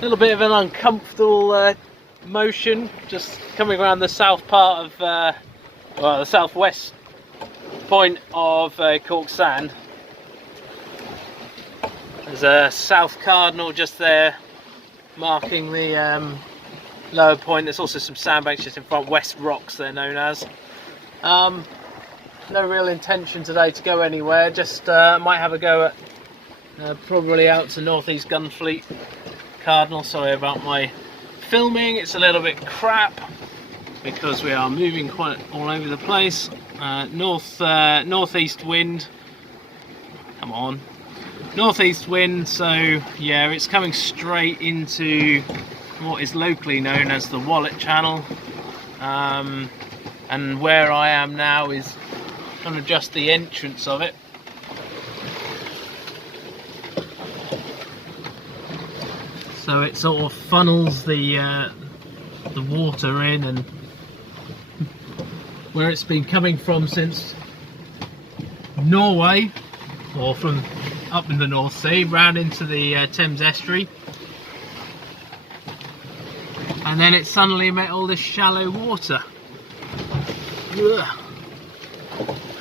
little bit of an uncomfortable motion just coming around the south part of well, the southwest point of Cork Sand. There's a south cardinal just there marking the lower point. There's also some sandbanks just in front, West Rocks they're known as. No real intention today to go anywhere, just might have a go at probably out to northeast Gunfleet Cardinal. Sorry about my filming, it's a little bit crap because we are moving quite all over the place. Northeast wind, come on, northeast wind, so yeah, it's coming straight into what is locally known as the Wallet Channel, and where I am now is kind of just the entrance of it. So it sort of funnels the water in, and where it's been coming from since Norway, or from up in the North Sea, round into the Thames estuary, and then it suddenly met all this shallow water. Ugh.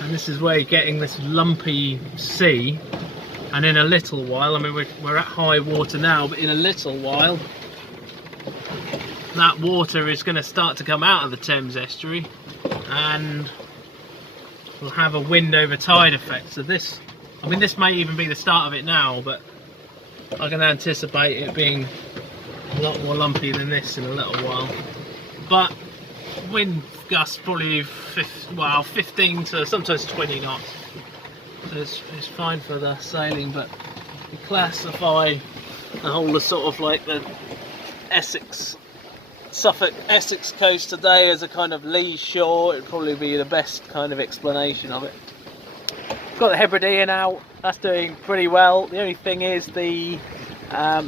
And this is where you're getting this lumpy sea, and in a little while, I mean we're at high water now, but in a little while that water is going to start to come out of the Thames estuary and we'll have a wind over tide effect. So this, I mean, this may even be the start of it now, but I can anticipate it being a lot more lumpy than this in a little while. But wind gusts probably 15 to sometimes 20 knots. So it's fine for the sailing, but we classify the whole of sort of like the Suffolk Essex coast today as a kind of lee shore. It'd probably be the best kind of explanation of it. Got the Hebridean out, that's doing pretty well. The only thing is the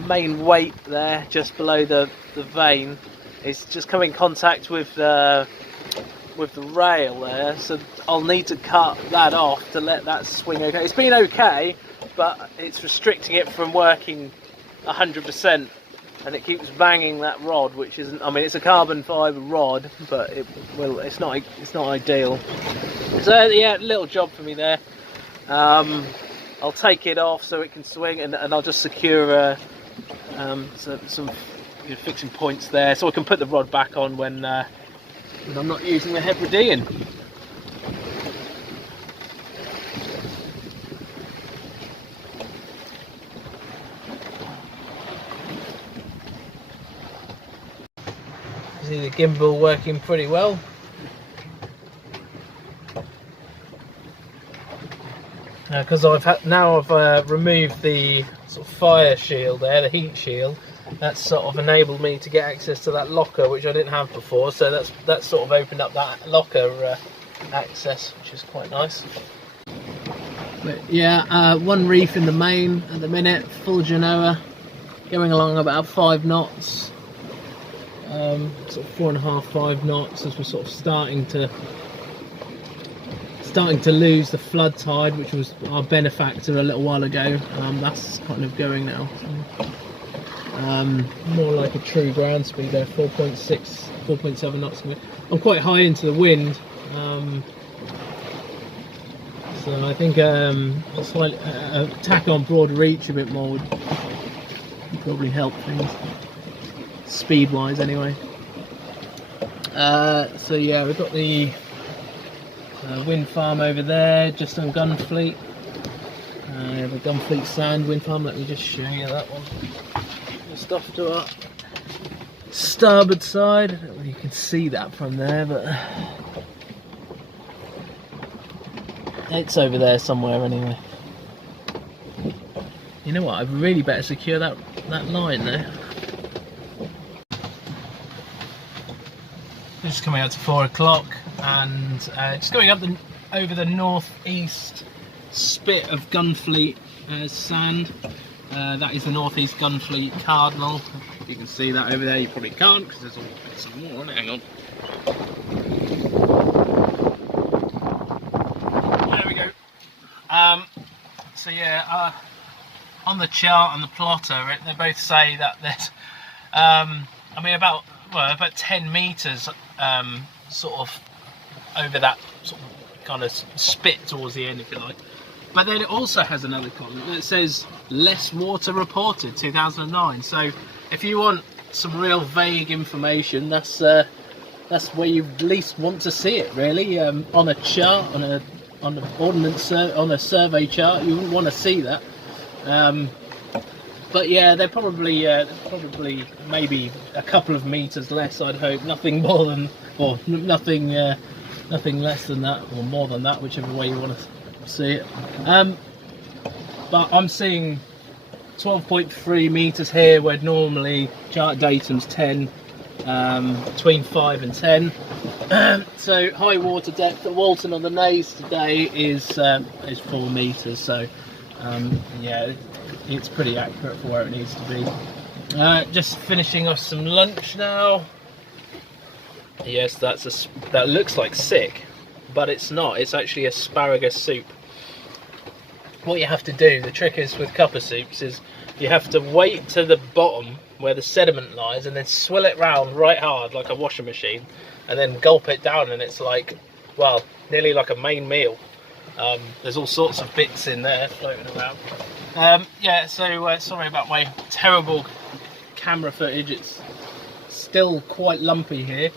main weight there just below the vane is just coming in contact with the rail there, so I'll need to cut that off to let that swing okay. It's been okay, but it's restricting it from working 100%, and it keeps banging that rod, which isn't, I mean, it's a carbon fibre rod, but it's not ideal. So yeah, little job for me there. I'll take it off so it can swing, and I'll just secure some fixing points there, so I can put the rod back on when I'm not using the Hebridean. See the gimbal working pretty well. Because I've removed the sort of fire shield there, the heat shield. That's sort of enabled me to get access to that locker, which I didn't have before. So that's sort of opened up that locker access, which is quite nice. But yeah, one reef in the main at the minute, full Genoa, going along about 5 knots, sort of 4.5, 5 knots, as we're sort of starting to lose the flood tide, which was our benefactor a little while ago. That's kind of going now. So, more like a true ground speed there, 4.6, 4.7 knots. I'm quite high into the wind, so I think a slight tack on broad reach a bit more would probably help things, speed wise anyway. So yeah, we've got the wind farm over there just on Gunfleet. We have a Gunfleet Sand wind farm. Let me just show you that one. Stuff to our starboard side. I don't know if you can see that from there, but it's over there somewhere anyway. You know what, I really better secure that line there. Just coming out to 4 o'clock, and just going up over the northeast spit of Gunfleet Sand. That is the northeast Gunfleet Cardinal. If you can see that over there, you probably can't because there's all bits of more on it. Hang on. There we go. So yeah, on the chart and the plotter, they both say that there's I mean about 10 meters sort of over that sort of kind of spit towards the end, if you like. But then it also has another comment that says less water reported 2009. So if you want some real vague information, that's where you at least want to see it, really. On a chart, on a survey chart, you wouldn't want to see that. But yeah, they're probably maybe a couple of meters less, I'd hope. Nothing more than, or nothing less than that, or more than that, whichever way you want to see it. But I'm seeing 12.3 meters here, where normally chart datum's 10, between 5 and 10. So high water depth at Walton on the Naze today is 4 meters. So yeah, it's pretty accurate for where it needs to be. Just finishing off some lunch now. Yes, that looks like sick, but it's not. It's actually asparagus soup. What you have to do, the trick is with cuppa soups, is you have to wait to the bottom where the sediment lies and then swill it round right hard like a washing machine, and then gulp it down, and it's like, well, nearly like a main meal. There's all sorts of bits in there floating around. Yeah, so sorry about my terrible camera footage. It's still quite lumpy here.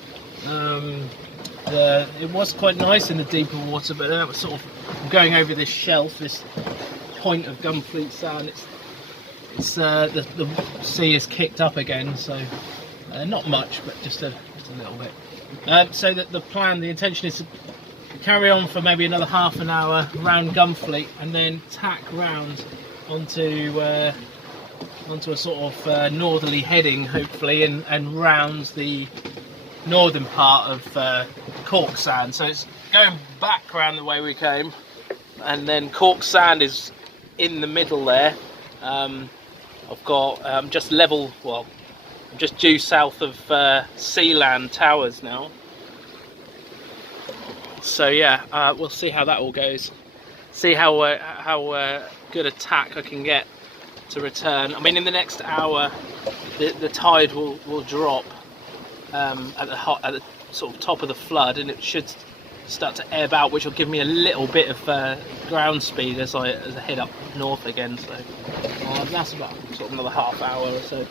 It was quite nice in the deeper water, but then it was sort of going over this shelf, this point of Gunfleet Sand. The sea is kicked up again, so not much, but just a little bit. So that the intention is to carry on for maybe another half an hour round Gunfleet, and then tack round onto a sort of northerly heading, hopefully, and round the northern part of Cork Sands. So it's going back around the way we came, and then Cork Sand is in the middle there. I've got just level, well, I'm just due south of Sealand Towers now. So yeah, we'll see how that all goes. See how good a tack I can get to return. I mean, in the next hour, the tide will drop at the sort of top of the flood, and it should start to ebb out, which will give me a little bit of ground speed as I head up north again. So that's about sort of another half hour or so.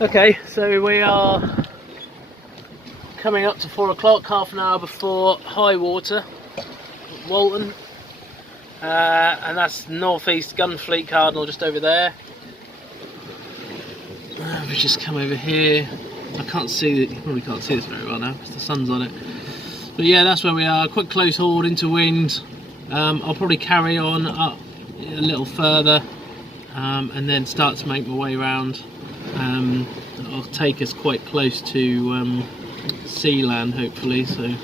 Okay, so we are coming up to 4 o'clock, half an hour before high water at Walton, and that's northeast Gunfleet Cardinal just over there. We just come over here. I can't see it, you probably can't see this very well now because the sun's on it. But yeah, that's where we are. Quick close hauled into wind. I'll probably carry on up a little further and then start to make my way around. It'll take us quite close to Sealand, hopefully. So,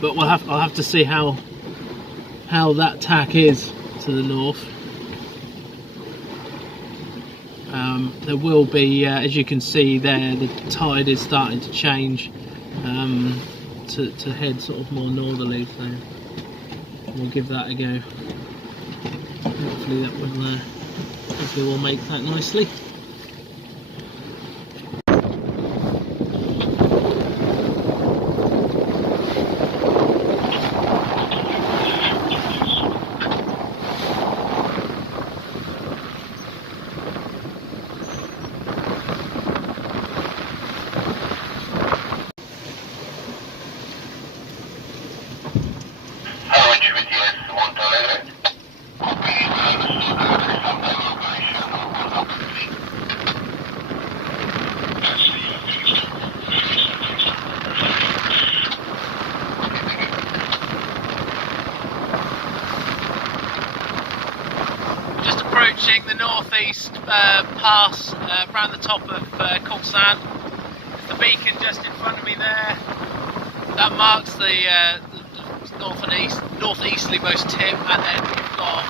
but I'll have to see how that tack is to the north. There will be, as you can see there, the tide is starting to change to head sort of more northerly. So we'll give that a go. Hopefully we'll make that nicely. Approaching the northeast pass around the top of Cork Sand. The beacon just in front of me there. That marks the northeasterlymost tip, and then we've got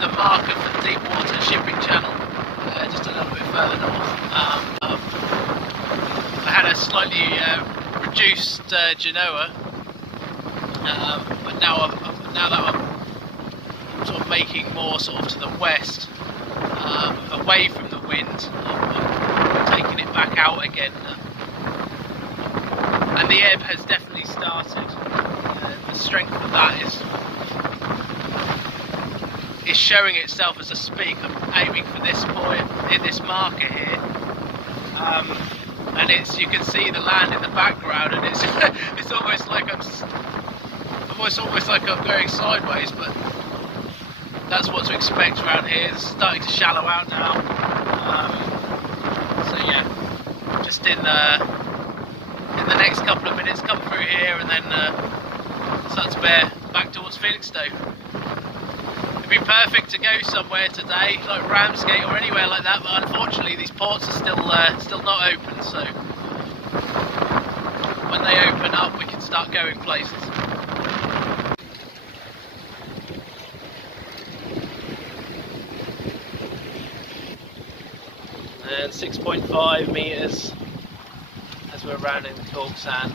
the mark of the deep water shipping channel just a little bit further north. I had around Genoa, but now that I'm sort of making more sort of to the west, away from the wind, I'm taking it back out again, and the ebb has definitely started. The strength of that is showing itself as I speak. I'm aiming for this point in this marker here, and you can see the land in the background, and it's it's almost like I'm going sideways, but that's what to expect around here. It's starting to shallow out now, so yeah, just in the next couple of minutes come through here, and then start to bear back towards Felixstowe. It'd be perfect to go somewhere today, like Ramsgate or anywhere like that, but unfortunately these ports are still not open. So when they open up, we can start going places. And 6.5 metres as we're rounding the Cork Sands.